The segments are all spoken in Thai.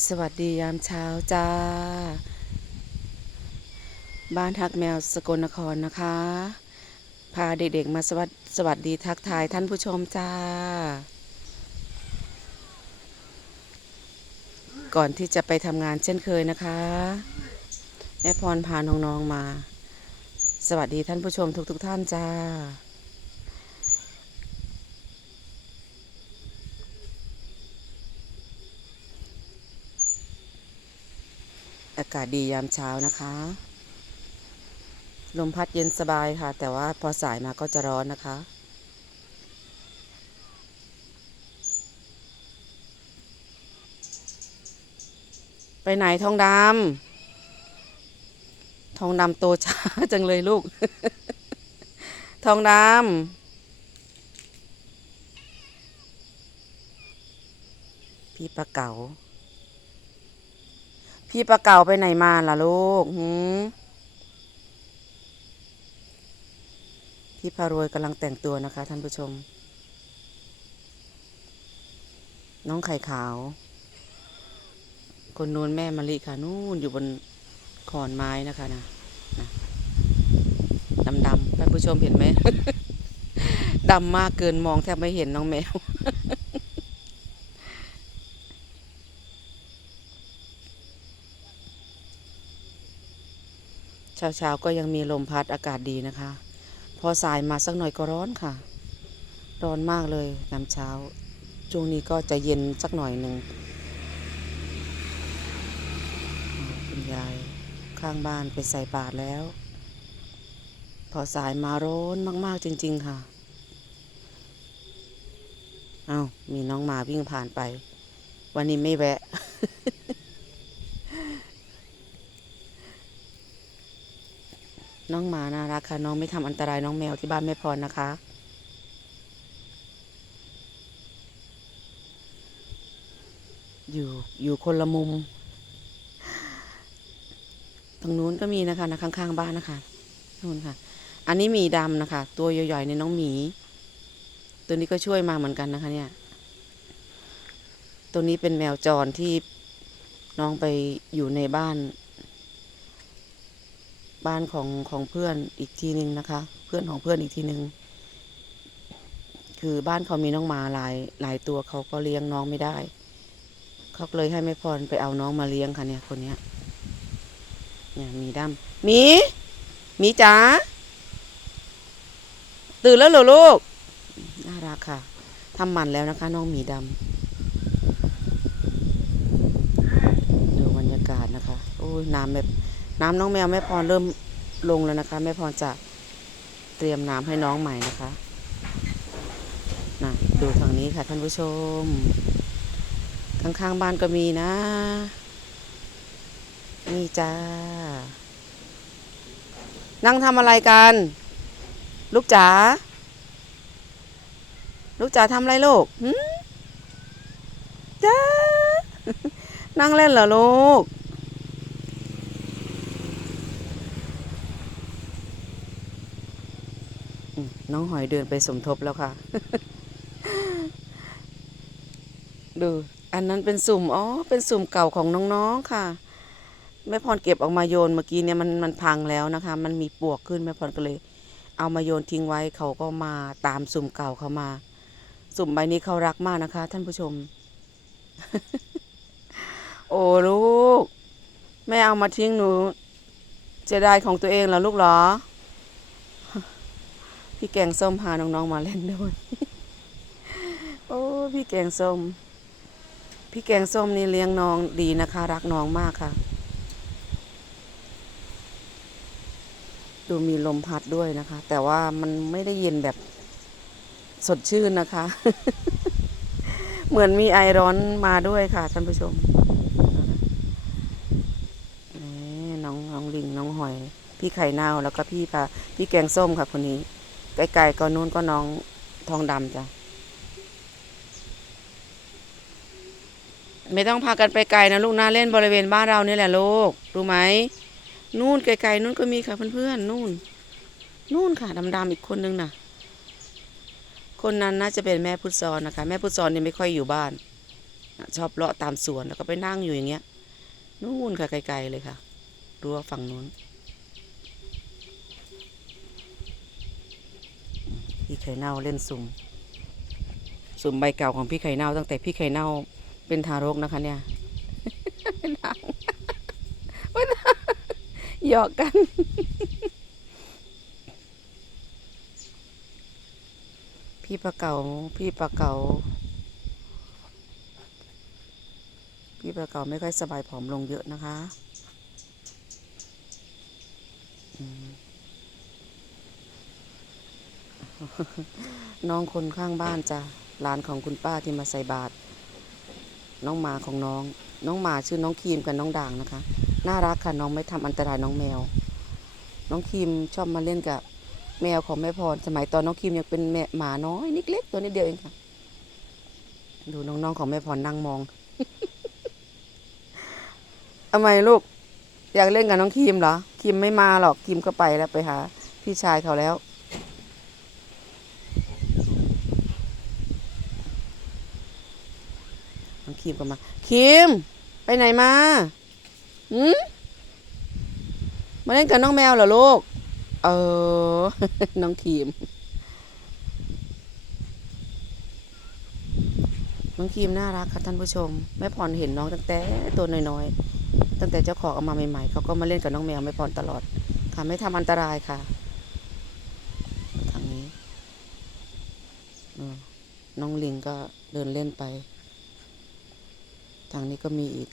สวัสดียามเช้าจ้า บ้านทักแมวสกลนครนะคะ พาเด็กๆมาสวัสสวัสดีทักทายท่านผู้ชมจ้า ก่อนที่จะไปทำงานเช่นเคยนะคะแม่พรพาน้องๆมา สวัสดีท่านผู้ชมทุกๆทท่านจ้า อากาศดียามเช้านะคะ ลมพัดเย็นสบายค่ะ แต่ว่าพอสายมาก็จะร้อนนะคะ ไปไหนทองดำทองดำโตช้าจังเลยลูก ทองดำพี่ปลาเก๋า พี่ปลาเก๋าไปไหนมาล่ะลูกหืมพี่พารวยกำลังแต่งตัวนะคะ ท่านผู้ชม น้องไข่ขาว คนนู้นแม่มะลิค่ะ นู่นอยู่บนขอนไม้นะคะนะนะดำดำท่านผู้ชมเห็นไหมดำมากเกินมองแทบไม่เห็นน้องแมว เช้าเช้าๆก็ยังมีลมพัดอากาศดีนะคะ พอสายมาสักหน่อยก็ร้อนค่ะ ร้อนมากเลยน้ำเช้าช่วงนี้ก็จะเย็นสักหน่อยหนึ่งคุณยายข้างบ้านไปใส่บาตรแล้ว พอสายมาร้อนมากๆจริง ๆค่ะ เอา้ามีน้องหมาวิ่งผ่านไป วันนี้ไม่แวะ น้องหมาน่ารักค่ะ น้องไม่ทำอันตรายน้องแมวที่บ้านแม่พรนะคะอยู่อยู่คนละมุม ตรงนู้นก็มีนะคะนะข้างๆบ้านนะคะนู่นค่ะ อันนี้หมีดำนะคะ ตัวใหญ่ๆในน้องหมี ตัวนี้ก็ช่วยมาเหมือนกันนะคะ เนี่ย ตัวนี้เป็นแมวจรที่น้องไปอยู่ในบ้าน บ้านของของเพื่อนอีกทีหนึ่งนะคะ เพื่อนของเพื่อนอีกทีหนึ่งคือบ้านเขามีน้องหมาหลายหลายตัวเขาก็เลี้ยงน้องไม่ได้เขาเลยให้แม่พรไปเอาน้องมาเลี้ยงค่ะเนี่ยคนเนี้ยเนี่ยหมีดำหมีหมีจ๋าตื่นแล้วเหรอลูกน่ารักค่ะทำหมันแล้วนะคะ น้องหมีดำดูบรรยากาศนะคะ โอ้ยน้ำแบบ น้ำน้องแมวแม่พรเริ่มลงแล้วนะคะ แม่พรจะเตรียมน้ำให้น้องใหม่นะคะนะดูทางนี้ค่ะท่านผู้ชม ข้างๆบ้านก็มีนะ นี่จ้า นั่งทำอะไรกัน ลูกจ๋า ลูกจ๋าทำอะไรลูกหึจ้า นั่งเล่นเหรอลูก อืม น้องหอยเดินไปสมทบแล้วค่ะ ดู อันนั้นเป็นสุ่ม อ๋อ เป็นสุ่มเก่าของน้องๆค่ะ แม่พรเก็บออกมาโยนเมื่อกี้เนี่ยมันมันพังแล้วนะคะ มันมีปวกขึ้นแม่พรก็เลย เอามาโยนทิ้งไว้เขาก็มาตามสุ่มเก่าเขามา สุ่มใบนี้เขารักมากนะคะ ท่านผู้ชม โอ้ลูกแม่เอามาทิ้งหนูเสียดายของตัวเองเหรอลูกเหรอ พี่แกงส้มพาน้องๆมาเล่นด้วย โอ้พี่แกงส้ม พี่แกงส้มนี่เลี้ยงน้องดีนะคะ รักน้องมากค่ะ ดูมีลมพัดด้วยนะคะ แต่ว่ามันไม่ได้เย็นแบบสดชื่นนะคะ เหมือนมีไอร้อนมาด้วยค่ะท่านผู้ชมน้องน้องลิงน้องหอย พี่ไข่เน่าแล้วก็พี่พาพี่แกงส้มค่ะคนนี้ ไกลๆก็นู้นก็น้องทองดำจ้ะ ไม่ต้องพากันไปไกลนะลูกนะเล่นบริเวณบ้านเรานี่แหละลูกรู้ไหมนู่นไกลๆนู่นก็มีค่ะเพื่อนๆนู่น นู่นค่ะดำๆอีกคนนึงน่ะ คนนั้นน่าจะเป็นแม่พุทธซอนนะคะ แม่พุทธซอนนี่ไม่ค่อยอยู่บ้าน ชอบเลาะตามสวนแล้วก็ไปนั่งอยู่อย่างเงี้ยนู่นค่ะไกลๆเลยค่ะรั้วฝั่งนู้น พี่ไข่เน่าเล่นสุ่ม สุ่มใบเก่าของพี่ไข่เน่า ตั้งแต่พี่ไข่เน่าเป็นทารกนะคะเนี่ยนางหยอกกัน พี่ปลาเก๋าพี่ปลาเก๋าพี่ปลาเก๋าไม่ค่อยสบายผอมลงเยอะนะคะ อืม น้องคนข้างบ้านจ้ะหลานของคุณป้าที่มาใส่บาตรน้องหมาของน้อง น้องหมาชื่อน้องครีมกับน้องด่างนะคะ น่ารักค่ะน้องไม่ทำอันตรายน้องแมว น้องครีมชอบมาเล่นกับแมวของแม่พรสมัยตอนน้องคิมยังเป็นแม่หมาน้อยนิดเล็กตัวนิดเดียวเองค่ะ ดูน้องๆของแม่พรนั่งมองทำไมลูก อยากเล่นกับน้องคิมเหรอคิมไม่มาหรอกคิมก็ไปแล้วไปหาพี่ชายเขาแล้ว น้อง คิมก็มาคิมไปไหนมาหืมมาเล่นกับน้องแมวเหรอลูก เออ น้องคีม น้องคีมน่ารักค่ะท่านผู้ชม แม่พรเห็นน้องตั้งแต่ตัวน้อยๆ ตั้งแต่เจ้าของเอามาใหม่ๆ เขาก็มาเล่นกับน้องแมวแม่พรตลอด ค่ะไม่ทำอันตรายค่ะ ทางนี้น้องลิงก็เดินเล่นไป ทางนี้ก็มีอีก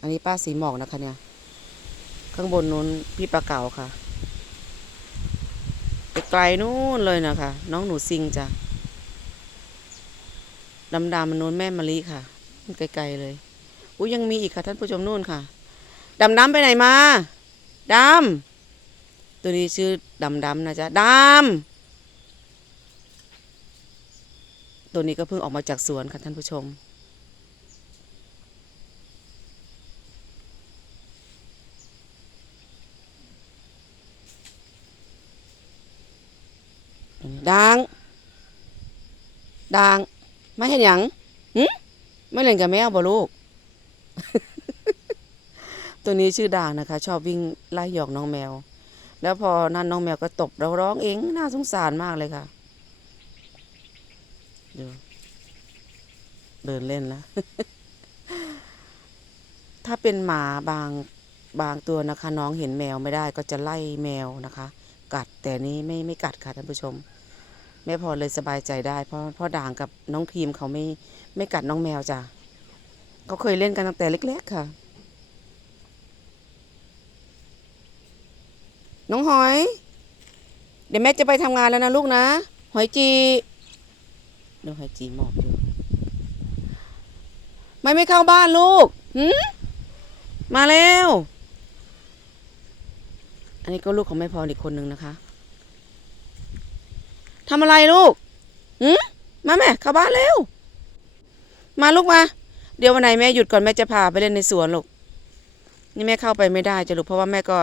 อันนี้ป้าสีหมอกนะคะเนี่ย ข้างบนนู้นพี่ปลาเก๋าค่ะไปไกลนู่นเลยนะคะ น้องหนูซิงจ้ะดำดำมันนู้นแม่มะลิค่ะไกลๆเลยอุ้ยยังมีอีกค่ะท่านผู้ชมนู่นค่ะ ดำดำไปไหนมา ดำ ตัวนี้ชื่อดำดำนะจ๊ะ ดำ ตัวนี้ก็เพิ่งออกมาจากสวนค่ะท่านผู้ชม ดังดังไม่เห็นหยังหึไม่เล่นกับแมวบ่ลูก ตัวนี้ชื่อด่างนะคะ ชอบวิ่งไล่หยอกน้องแมว แล้วพอนั่นน้องแมวก็ตบเราร้องเองน่าสงสารมากเลยค่ะดูเดินเล่นแล้วถ้าเป็นหมาบางบางตัวนะคะ น้องเห็นแมวไม่ได้ก็จะไล่แมวนะคะ กัดแต่นี้ไม่ไม่กัดค่ะท่านผู้ชม แม่พอเลยสบายใจได้เพราะพ่อด่างกับน้องครีมเขาไม่ไม่กัดน้องแมวจ้ะเขาเคยเล่นกันตั้งแต่เล็กๆค่ะ น้องหอย เดี๋ยวแม่จะไปทำงานแล้วนะลูกนะ หอยจีเดี๋ยวหอยจีหมอบอยู่ไม่ไม่เข้าบ้านลูกหืมมาแล้ว อันนี้ก็ลูกของแม่พรอีกคนนึงนะคะ ทำอะไรลูกหืมมาแม่เข้าบ้านเร็ว มาลูกมา เดี๋ยววันไหนแม่หยุดก่อนแม่จะพาไปเล่นในสวนลูก นี่แม่เข้าไปไม่ได้จ้ะลูกเพราะว่าแม่ก็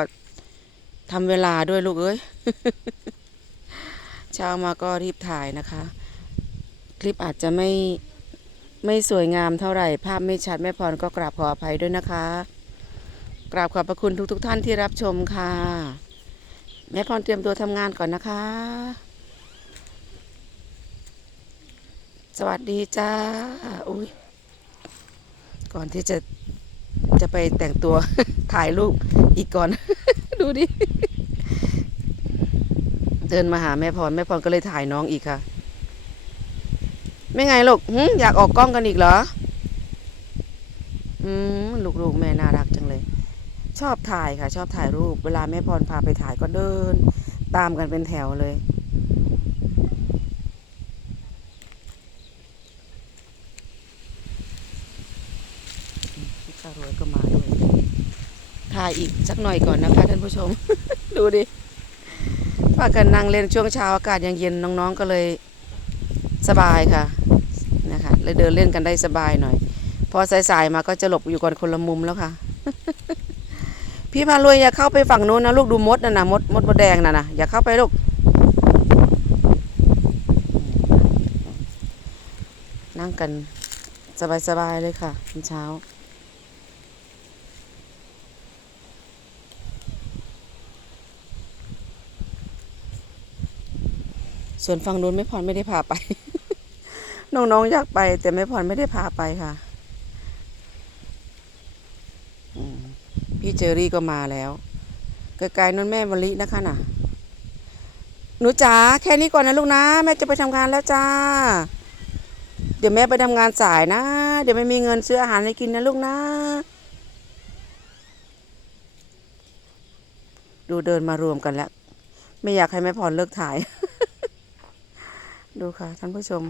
ทำเวลาด้วยลูกเอ้ย เช้ามาก็รีบถ่ายนะคะ คลิปอาจจะไม่ไม่สวยงามเท่าไหร่ ภาพไม่ชัดแม่พรก็กราบขออภัยด้วยนะคะ กราบขอบพระคุณทุกๆทท่านที่รับชมค่ะ แม่พรเตรียมตัวทำงานก่อนนะคะ สวัสดีจ้าอุ้ยก่อนที่จะจะไปแต่งตัวถ่ายรูปอีกก่อน ดูดิ เดินมาหาแม่พร แม่พรก็เลยถ่ายน้องอีกค่ะ ไม่ไงลูกอยากออกกล้องกันอีกเหรอ อืมลูกๆ แม่น่ารักจังเลย ชอบถ่ายค่ะ ชอบถ่ายรูป เวลาแม่พรพาไปถ่ายก็เดิน ตามกันเป็นแถวเลย พี่คารวยก็มาด้วยถ่ายอีกสักหน่อยก่อนนะคะท่านผู้ชม ดูดิพากันนั่งเล่นช่วงเช้าอากาศยังเย็นน้องๆก็เลยสบายค่ะนะคะเลยเดินเล่นกันได้สบายหน่อย พอสายๆมาก็จะหลบอยู่ก่อนคนละมุมแล้วค่ะ พี่พารวยอย่าเข้าไปฝั่งโน้นนะลูกดูมดนะนะมดมดมดแดงนะนะอย่าเข้าไปลูกนั่งกันสบายๆเลยค่ะเช้า ส่วนฝั่งนู้นแม่พรไม่ได้พาไป น้องๆอยากไป แต่แม่พรไม่ได้พาไปค่ะพี่เจอรี่ก็มาแล้วไกลๆนั่นแม่มะลินะคะน่ะ หนูจ๋าแค่นี้ก่อนนะลูกนะ แม่จะไปทำงานแล้วจ้า เดี๋ยวแม่ไปทำงานสายนะ เดี๋ยวไม่มีเงินซื้ออาหารให้กินนะลูกนะ ดูเดินมารวมกันแล้ว ไม่อยากให้แม่พรเลิกถ่าย ดูค่ะท่านผู้ชม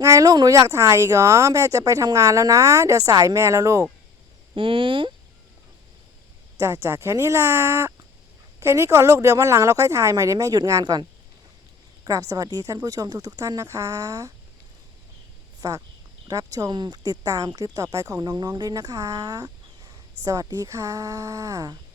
ไงลูกหนูอยากถ่ายอีกเหรอแม่จะไปทำงานแล้วนะ เดี๋ยวสายแม่แล้วลูกหืมจ้าจ้าแค่นี้ละแค่นี้ก่อนลูกเดี๋ยววันหลังเราค่อยถ่ายใหม่เดี๋ยวแม่หยุดงานก่อนกราบสวัสดีท่านผู้ชมทุกๆท่านนะคะ ฝากรับชมติดตามคลิปต่อไปของน้องๆด้วยนะคะ สวัสดีค่ะ